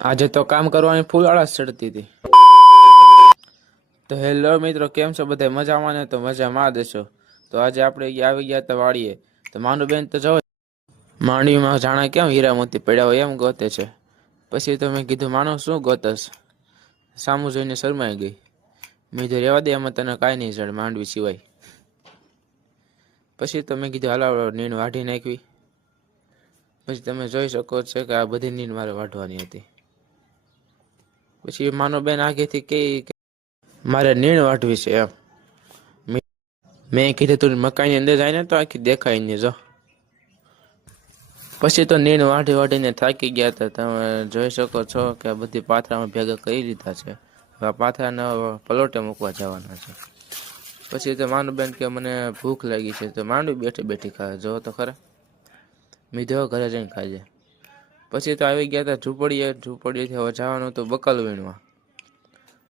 આજે તો કામ કરવાની ફૂલ આળસ ચડતી હતી. તો હેલો મિત્રો, કેમ છો બધા? મજામાં ને? તો મજામાં દેશો. તો આજે આપણે આવી ગયા હતા વાડીએ. તો માનુબેન તો જો માંડવીમાં જાણે કેમ હીરા મોતી પડ્યા હોય એમ ગોતે છે. પછી તો મેં કીધું, માનો શું ગોતસ? સામું જોઈને શરમાઈ ગઈ. મેં કીધું રહેવા દે, એમાં તને કાંઈ નહીં જડ માંડવી સિવાય. પછી તો મેં કીધું હાલો નીણ વાઢી નાખવી. પછી તમે જોઈ શકો છો કે આ બધી નીણ મારે વાઢવાની હતી. પછી માનુબેન આગેથી કે મારે નીણ વાઢવી છે એમ. મેં કીધું તું મકાઈની અંદર જાય ને તો આખી દેખાય નહીં જો. પછી તો નીણ વાઢીને થાકી ગયા હતા. તમે જોઈ શકો છો કે આ બધી પાથરામાં ભેગા કરી લીધા છે. હવે પાથરાને પલોટે મૂકવા જવાના છે. પછી તો માનુબેન કે મને ભૂખ લાગી છે, તો માંડવી બેઠી બેઠી ખાય જો તો ખરા. મીધો ઘરે જઈને ખાજે. પછી તો આવી ગયા હતા ઝૂંપડીએથી હવે જવાનું તો બકલ વીણવા.